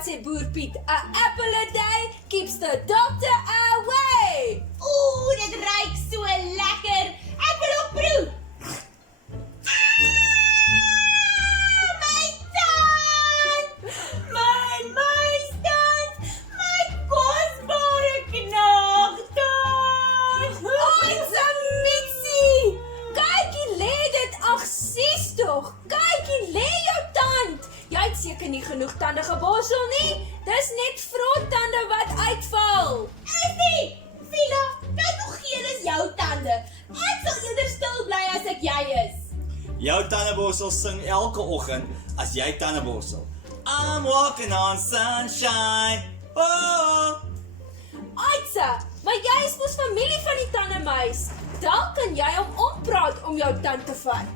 wat sê Boer Piet? A apple a day keeps the doctor away. Oeh, dit ruik so lekker. Ek wil ook proe. My tand! My muistand! My kosbare knaagtand! Ons Mitsie! Kykie, lê dit, ag sies tog. Kykie, lê jou tand. Jy het seker nie genoeg tande geborsel nie. Dis net vrottande wat uitval. Is nie! Vila, kyk hoe geel is jou tande. Ek sal eerder stil bly as ek jy is. Jou tandeborsel sing elke oggend as jy tandeborsel. I'm walking on sunshine. Oh! Aitsa, maar jy is mos familie van die tandemuis. Dalk kan jy hom ompraat om jou tand te vat.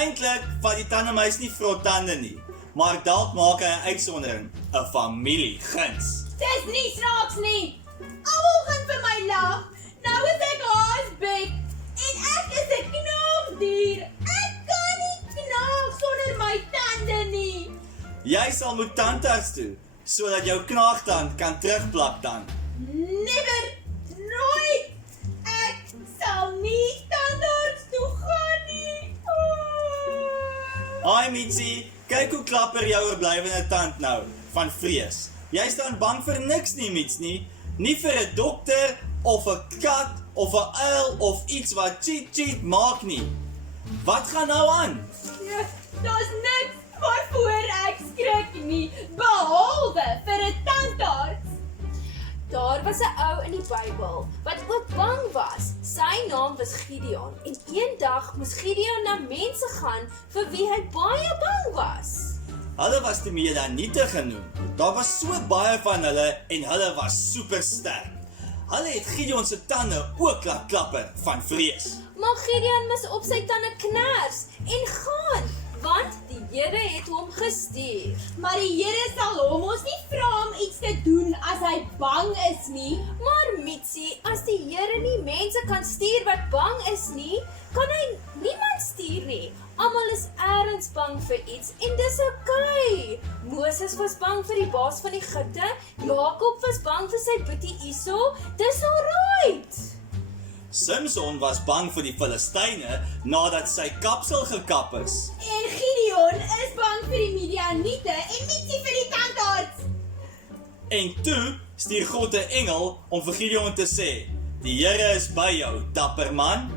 Eintlik vat die tandemuis nie vrottande nie, maar dalk maak hy 'n uitsondering, 'n familieguns. Dis nie snaaks nie. Almal gaan vir my lag. Nou is ek haasbek en ek is 'n knaagdier. Ek kan nie knaag sonder my tande nie. Jy sal moet tandarts toe, sodat jou knaagtand kan terugplak dan. Never, nooit. Ek sal nie tandarts toe gaan nie. Hi Mitsie, kyk hoe klapper jou oorblywende tand nou, van vrees. Jy staan bang vir niks nie, Mits nie. Nie vir 'n dokter, of 'n kat, of 'n uil, of iets wat cheat maak nie. Wat gaan nou aan? Ja, daar's niks waarvoor ek skrik nie, behalwe vir 'n tandarts. Daar was 'n ou in die Bybel wat ook bang was. Sy naam was Gideon en eendag moes Gideon na mense gaan vir wie hy baie bang was. Hulle was te meer dan nietig genoem. Daar was so baie van hulle en hulle was super sterk. Hulle het Gideon se tande ook laat klapper van vrees. Maar Gideon moes op sy tande kners en gaan, want die Here het hom gestuur. Maar die Here sal hom ons nie vra om iets te doen as hy bang is nie. Maar Mitsie, as die Here nie mense kan stuur wat bang is nie, kan hy niemand stuur nie. Almal is ergens bang vir iets en dis oukei. Moses was bang vir die baas van Egipte, Jakob was bang vir sy boetie Esau, dis alright. Samson was bang vir die Filistyne nadat sy kapsel gekap is. En Gideon is bang vir die Midianiete en Mitsie vir die tandarts. En toe stuur God 'n engel om vir Gideon te sê, die Here is by jou, dapper man.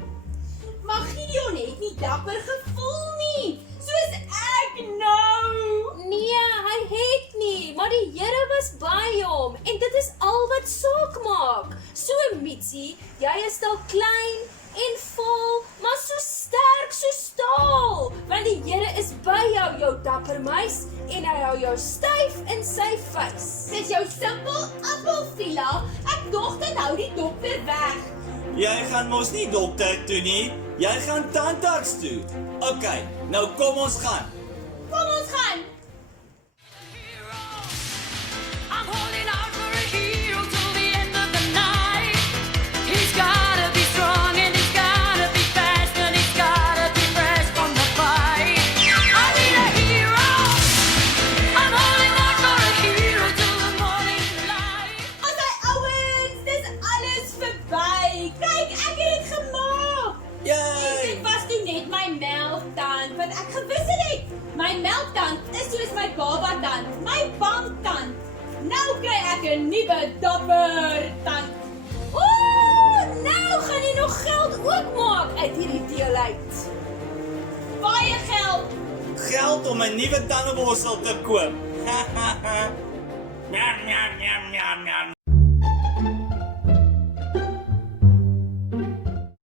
Maar Gideon het nie dapper gevoel nie, soos ek nou. Nee, hy het nie, maar die Here was by hom en dit is al wat saak maak. So Mitsie, jy is dalk klein en vol, maar so sterk so staal, want die Here is by jou, jou dapper muis, en hy hou jou styf in sy vuis. Dis jou simpel appelfila, ek dog dit hou die dokter weg. Jy gaan mos nie dokter toe nie, jy gaan tandarts toe. OK, nou kom ons gaan. Kom ons gaan. I'm holding out for a hero till the end of the night. He's gotta be strong and he's gotta be fast and he's gotta be fresh from the fight. I need a hero. I'm holding out for a hero till the morning light. As hy ouens, dis alles verby. Kyk, ek het dit gemaak. En Yay! dit was toe net my melktand wat ek gewissel het. My melktand is soos my baba tand, my banktand. Nou kry ek 'n nuwe dapper tand. Ooh, nou gaan jy nog geld ook maak uit hierdie deel uit. Baie geld. Geld om 'n nuwe tandeborsel te koop. Njam, njam, njam, njam, njam.